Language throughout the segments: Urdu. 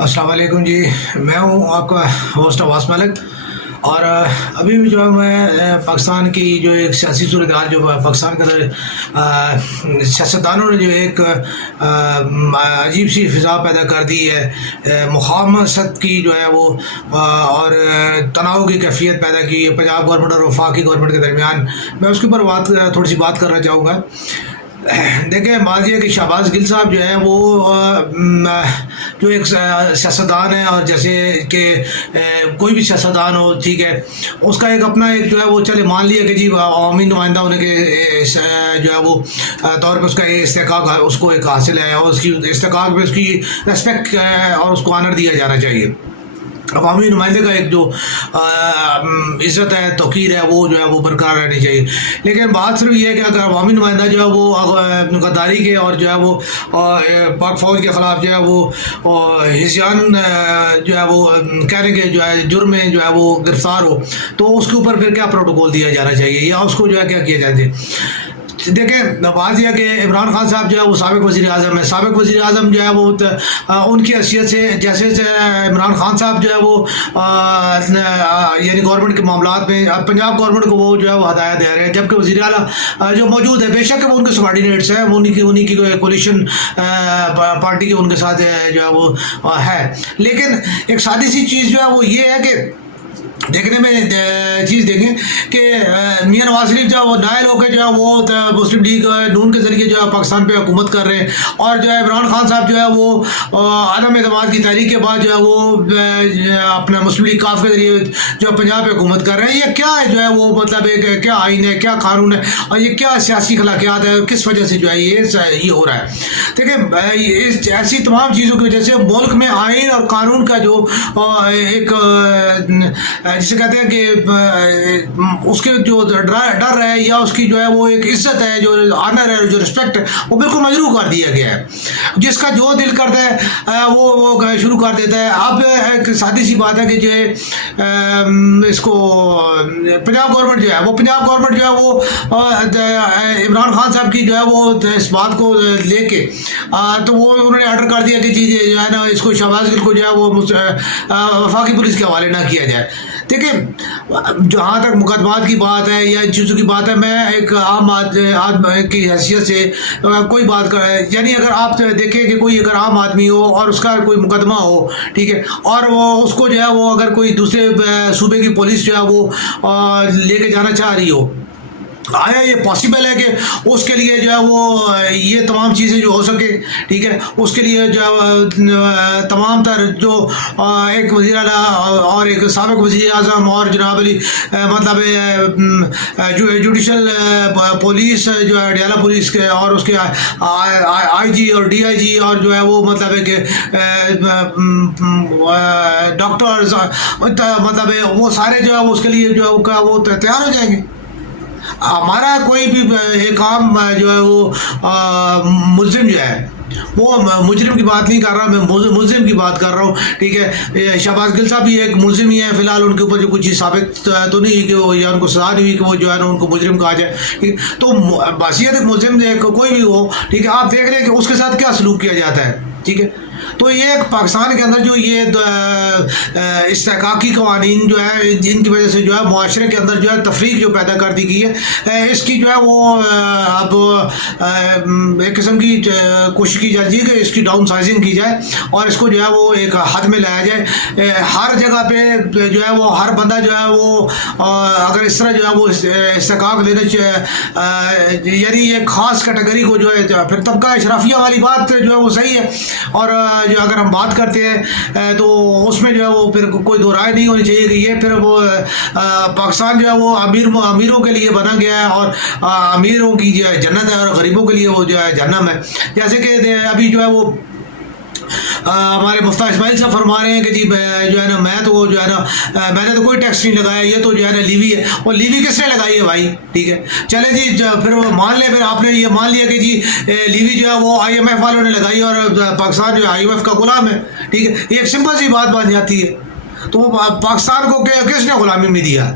السلام علیکم جی، میں ہوں آپ کا ہوسٹ عباس ملک. اور ابھی بھی جو ہے میں پاکستان کی جو ایک سیاسی صورتحال جو پاکستان کے اندر سیاستدانوں نے جو ایک عجیب سی فضا پیدا کر دی ہے، مخامست کی جو ہے وہ اور تناؤ کی کیفیت پیدا کی ہے پنجاب گورنمنٹ اور وفاقی گورنمنٹ کے درمیان. میں اس کے اوپر تھوڑی سی بات کرنا چاہوں گا. دیکھیں، ماضی ہے کہ شہباز گل صاحب جو ہیں وہ جو ایک سیاستدان ہیں، اور جیسے کہ کوئی بھی سیاستدان ہو، ٹھیک ہے، اس کا ایک اپنا ایک جو ہے وہ چلے مان لیا کہ جی عوامی نمائندہ ہونے کے جو ہے وہ طور پہ اس کا استحقاق اس کو ایک حاصل ہے، اور اس کی استحقاق پہ اس کی ریسپیکٹ اور اس کو آنر دیا جانا چاہیے. عوامی نمائندے کا ایک جو عزت ہے، توقیر ہے، وہ جو ہے وہ برقرار رہنی چاہیے. لیکن بات صرف یہ ہے کہ اگر عوامی نمائندہ جو ہے وہ غداری کے اور جو ہے وہ پاک فوج کے خلاف جو ہے وہ ہذیان جو ہے وہ کہنے کے جو ہے جرم میں جو ہے وہ گرفتار ہو، تو اس کے اوپر پھر کیا پروٹوکول دیا جانا چاہیے، یا اس کو جو ہے کیا کیا جائے. دیکھیں، بات یہ ہے کہ عمران خان صاحب جو ہے وہ سابق وزیر اعظم ہے. سابق وزیر اعظم جو ہے وہ ان کی حیثیت سے جیسے عمران خان صاحب جو ہے وہ یعنی گورنمنٹ کے معاملات میں پنجاب گورنمنٹ کو وہ جو ہے وہ ہدایت دے رہے ہیں، جبکہ وزیر اعلیٰ جو موجود ہے، بے شک وہ ان کے سبارڈینیٹس ہیں، وہ انہی کی کولیشن پارٹی کے ان کے ساتھ جو ہے وہ ہے. لیکن ایک سادی سی چیز جو ہے وہ یہ ہے کہ دیکھنے میں چیز دیکھیں کہ میاں نواز شریف جو ہے وہ نائل ہو کے جو ہے وہ مسلم لیگ نون کے ذریعے جو ہے پاکستان پہ حکومت کر رہے ہیں، اور جو ہے عمران خان صاحب جو ہے وہ عدم اعتماد کی تحریک کے بعد جو ہے وہ اپنا مسلم لیگ کاف کے ذریعے جو ہے پنجاب پہ حکومت کر رہے ہیں. یہ کیا ہے جو ہے وہ مطلب کیا آئین ہے، کیا قانون ہے، اور یہ کیا سیاسی اخلاقیات ہے، کس وجہ سے جو ہے یہ ہو رہا ہے. دیکھیں، ایسی تمام چیزوں کی وجہ سے ملک میں آئین اور قانون کا جو ایک جسے کہتے ہیں کہ اس کے جو ڈر ہے، یا اس کی جو ہے وہ ایک عزت ہے، جو آنر ہے، جو رسپیکٹ ہے، وہ بالکل مجروح کر دیا گیا ہے. جس کا جو دل کرتا ہے وہ شروع کر دیتا ہے. اب ایک سادی سی بات ہے کہ جو ہے اس کو پنجاب گورنمنٹ جو ہے وہ عمران خان صاحب کی جو ہے وہ اس بات کو لے کے تو وہ انہوں نے آرڈر کر دیا کہ جی جو ہے نا اس کو شہباز گل کو جو ہے وہ وفاقی پولیس کے حوالے نہ کیا جائے. دیکھیں، جہاں تک مقدمات کی بات ہے یا ان چیزوں کی بات ہے، میں ایک عام آدمی کی حیثیت سے کوئی بات کر، یعنی اگر آپ دیکھیں کہ کوئی اگر عام آدمی ہو اور اس کا کوئی مقدمہ ہو، ٹھیک ہے، اور وہ اس کو جو ہے وہ اگر کوئی دوسرے صوبے کی پولیس جو ہے وہ لے کے جانا چاہ رہی ہو، آیا یہ پاسبل ہے کہ اس کے لیے جو ہے وہ یہ تمام چیزیں جو ہو سکے، ٹھیک ہے، اس کے لیے جو ہے تمام تر جو ایک وزیر اعلیٰ اور ایک سابق وزیر اعظم اور جناب علی مطلب جو جوڈیشل پولیس جو ہے ڈیالہ پولیس کے اور اس کے آئی جی اور ڈی آئی جی اور جو ہے وہ مطلب ہے کہ ڈاکٹرز مطلب وہ سارے جو ہے اس کے لیے جو ہے وہ تیار ہو جائیں گے. ہمارا کوئی بھی ایک عام جو ہے وہ ملزم جو ہے، وہ مجرم کی بات نہیں کر رہا، میں ملزم کی بات کر رہا ہوں، ٹھیک ہے. شہباز گل صاحب بھی ایک ملزم ہی ہیں فی الحال، ان کے اوپر جو کچھ چیز ثابت تو نہیں ہوئی کہ وہ یا ان کو سزا نہیں ہوئی کہ وہ جو ہے نا ان کو مجرم کہا جائے، ٹھیک ہے. تو بحیثیت ایک ملزم کوئی بھی ہو، ٹھیک ہے، آپ دیکھ رہے ہیں کہ اس کے ساتھ کیا سلوک کیا جاتا ہے، ٹھیک ہے. تو یہ ایک پاکستان کے اندر جو یہ استحقاقی قوانین جو ہے جن کی وجہ سے جو ہے معاشرے کے اندر جو ہے تفریق جو پیدا کر دی گئی ہے، اس کی جو ہے وہ اب ایک قسم کی کوشش کی جاتی ہے کہ اس کی ڈاؤن سائزنگ کی جائے اور اس کو جو ہے وہ ایک حد میں لایا جائے. ہر جگہ پہ جو ہے وہ ہر بندہ جو ہے وہ اگر اس طرح جو ہے وہ استحقاق لینا چاہیے، یعنی ایک خاص کیٹیگری کو جو ہے پھر طبقہ اشرافیہ والی بات جو ہے وہ صحیح ہے. اور جو اگر ہم بات کرتے ہیں تو اس میں جو ہے وہ پھر کوئی دو رائے نہیں ہونی چاہیے کہ یہ پھر وہ پاکستان جو ہے وہ امیروں کے لیے بنا گیا ہے، اور امیروں کی جو ہے جنت ہے اور غریبوں کے لیے وہ جو ہے جہنم ہے. جیسے کہ ابھی جو ہے وہ ہمارے مفتاح اسماعیل صاحب فرما رہے ہیں کہ جی جو ہے نا میں تو جو ہے نا میں نے تو کوئی ٹیکس نہیں لگایا، یہ تو جو ہے نا لیوی ہے. اور لیوی کس نے لگائی ہے بھائی، ٹھیک ہے، چلے جی پھر مان لیں، پھر آپ نے یہ مان لیا کہ جی لیوی جو ہے وہ آئی ایم ایف والوں نے لگائی اور پاکستان جو ہے آئی ایم ایف کا غلام ہے، ٹھیک ہے. یہ ایک سمپل سی بات بن جاتی ہے. تو پاکستان کو کس نے غلامی میں دیا؟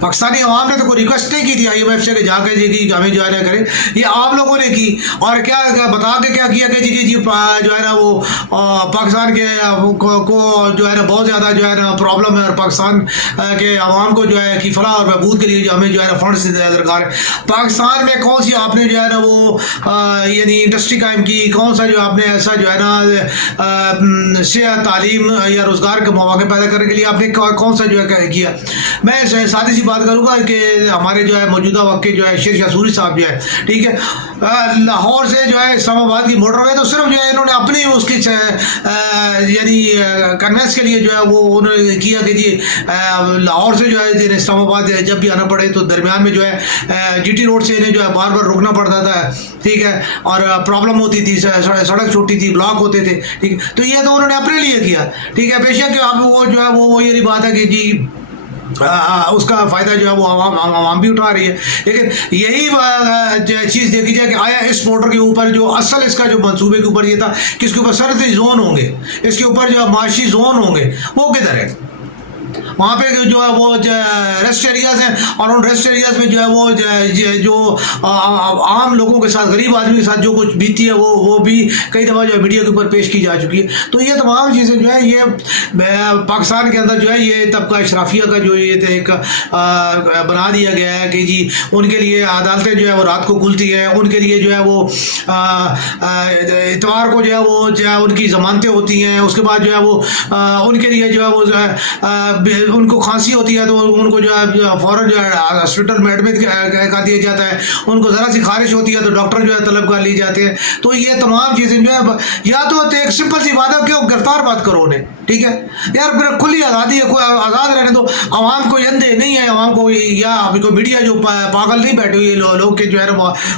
پاکستانی عوام نے تو کوئی ریکویسٹ نہیں کی تھی IMF سے کہ جا کے جی ہمیں جو ہے نا کرے، یہ آپ لوگوں نے کی، اور کیا بتا کے کیا کیا کہ جی جو ہے نا وہ پاکستان کے کو جو ہے نا بہت زیادہ جو ہے نا پرابلم ہے، اور پاکستان کے عوام کو جو ہے کہ فلاح اور بہبود کے لیے جو ہمیں جو ہے نا فنڈس درکار ہے۔ پاکستان میں کون سی آپ نے جو ہے نا وہ یعنی انڈسٹری قائم کی، کون سا جو آپ نے ایسا جو ہے نا صحت، تعلیم یا روزگار کے مواقع پیدا کرنے کے لیے آپ نے کون سا جو ہے کیا؟ میں سادی سی بات کروں گا کہ ہمارے جو ہے موجودہ وقت کے جو ہے شیر شاہ سوری صاحب جو ہے، ٹھیک ہے، لاہور سے جو ہے اسلام آباد کی موٹر وے تو صرف جو ہے انہوں نے اپنی اس کی یعنی کنوینس کے لیے جو ہے وہ انہوں نے کیا کہ جی لاہور سے جو ہے اسلام آباد جب بھی آنا پڑے تو درمیان میں جو ہے GT روڈ سے انہیں جو ہے بار بار رکنا پڑتا تھا، ٹھیک ہے، اور پرابلم ہوتی تھی، سڑک چھوٹی تھی، بلاک ہوتے تھے، ٹھیک ہے، تو یہ تو انہوں نے اپنے لیے کیا، ٹھیک ہے، بے شک اب وہ جو ہے وہ یہ بات ہے کہ جی اس کا فائدہ جو ہے وہ عوام بھی اٹھا رہی ہے، لیکن یہی چیز دیکھی جائے کہ آیا اس موٹر کے اوپر جو اصل اس کا جو منصوبے کے اوپر یہ تھا کہ اس کے اوپر صنعتی زون ہوں گے، اس کے اوپر جو معاشی زون ہوں گے، وہ کدھر ہے؟ وہاں پہ جو ہے وہ ریسٹ ایریاز ہیں، اور ان ریسٹ ایریاز میں جو ہے وہ جو عام لوگوں کے ساتھ، غریب آدمی کے ساتھ جو کچھ بیتی ہے وہ بھی کئی دفعہ جو ہے میڈیا کے اوپر پیش کی جا چکی ہے۔ تو یہ تمام چیزیں جو ہے یہ پاکستان کے اندر جو ہے یہ طبقہ اشرافیہ کا جو یہ ایک بنا دیا گیا ہے کہ جی ان کے لیے عدالتیں جو ہے وہ رات کو کھلتی ہیں، ان کے لیے جو ہے وہ اتوار کو جو ہے وہ ان کی ضمانتیں ہوتی ہیں، اس کے بعد جو ہے وہ ان کے لیے جو ہے وہ ان کو کھانسی ہوتی ہے تو ان کو جو ہے فوراً جو ہے ہاسپٹل میں ایڈمٹ کر دیا جاتا ہے، ان کو ذرا سی خارش ہوتی ہے تو ڈاکٹر جو ہے طلب کر لی جاتے ہیں۔ تو یہ تمام چیزیں جو ہے یا تو ایک سمپل سی بات ہے کہ وہ گرفتار بات کرو انہیں، ٹھیک ہے یار، پھر کھلی آزادی ہے، کوئی آزاد رہنے دو، عوام کو اندھے نہیں ہے، عوام کو یا ابھی کوئی میڈیا جو پاگل نہیں بیٹھے ہوئے لوگ کے جو ہے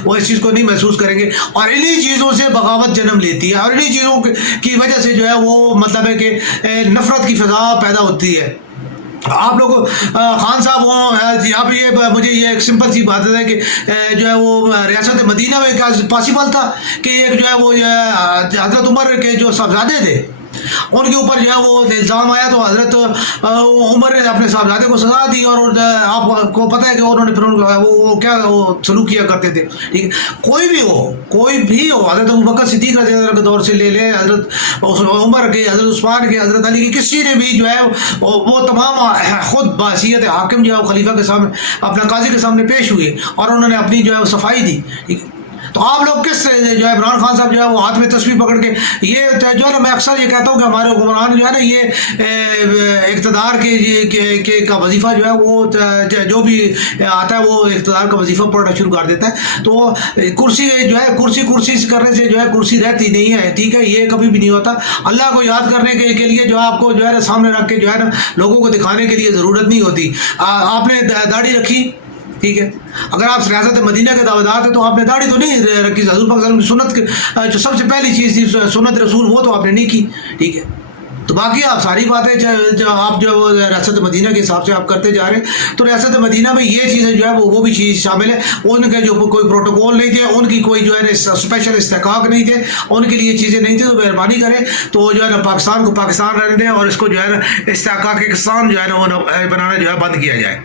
وہ اس چیز کو نہیں محسوس کریں گے، اور انہی چیزوں سے بغاوت جنم لیتی ہے، اور انہی چیزوں کی وجہ سے جو ہے وہ مطلب ہے کہ نفرت کی فضا پیدا ہوتی ہے۔ آپ لوگ خان صاحب ہوں، یہاں پہ یہ مجھے یہ ایک سمپل سی بات ہے کہ جو ہے وہ ریاست مدینہ میں کیا پاسبل تھا کہ ایک جو ہے وہ حضرت عمر کے جو صاحبزادے تھے ان کے اوپر جو ہے وہ الزام آیا تو حضرت عمر نے اپنے صاحبزادے کو سزا دی، اور آپ کو پتہ ہے کہ انہوں نے پھر وہ کیا وہ سلوک کیا کرتے تھے، ٹھیک ہے، کوئی بھی ہو، حضرت ابوبکر صدیق رضی اللہ عنہ کے دور سے لے لیں، حضرت عمر کے، حضرت عثمان کے، حضرت علی کے، کسی نے بھی جو ہے وہ تمام خود بحیثیت حاکم جو ہے وہ خلیفہ کے سامنے اپنا قاضی کے سامنے پیش ہوئے اور انہوں نے اپنی جو ہے صفائی دی، ٹھیک ہے۔ تو آپ لوگ کس جو ہے عمران خان صاحب جو ہے وہ ہاتھ میں تسبیح پکڑ کے یہ جو ہے نا، میں اکثر یہ کہتا ہوں کہ ہمارے حکمران جو ہے نا یہ اقتدار کے کا وظیفہ جو ہے وہ جو بھی آتا ہے وہ اقتدار کا وظیفہ پڑھنا شروع کر دیتا ہے، تو کرسی جو ہے کرسی کرنے سے جو ہے کرسی رہتی نہیں ہے، ٹھیک ہے، یہ کبھی بھی نہیں ہوتا۔ اللہ کو یاد کرنے کے لیے جو آپ کو جو ہے نا سامنے رکھ کے جو ہے نا لوگوں کو دکھانے کے لیے ضرورت نہیں ہوتی۔ آپ نے داڑھی رکھی، ٹھیک ہے، اگر آپ ریاست مدینہ کے دعویدار تھے تو آپ نے داڑھی تو نہیں رکھی، حضور پاک صلی اللہ علیہ وسلم کی سنت جو سب سے پہلی چیز تھی سنت رسول، وہ تو آپ نے نہیں کی، ٹھیک ہے۔ تو باقی آپ ساری باتیں جو آپ جو ریاست مدینہ کے حساب سے آپ کرتے جا رہے ہیں، تو ریاست مدینہ میں یہ چیزیں جو ہے وہ بھی چیز شامل ہے، ان کے جو کوئی پروٹوکول نہیں تھے، ان کی کوئی جو ہے نا اسپیشل استحقاق نہیں تھے، ان کے لیے چیزیں نہیں تھیں، تو مہربانی کریں تو جو ہے نا پاکستان کو پاکستان رہنے دیں، اور اس کو جو ہے نا استحقاق کے کسان جو ہے نا بنانا جو ہے بند کیا جائے۔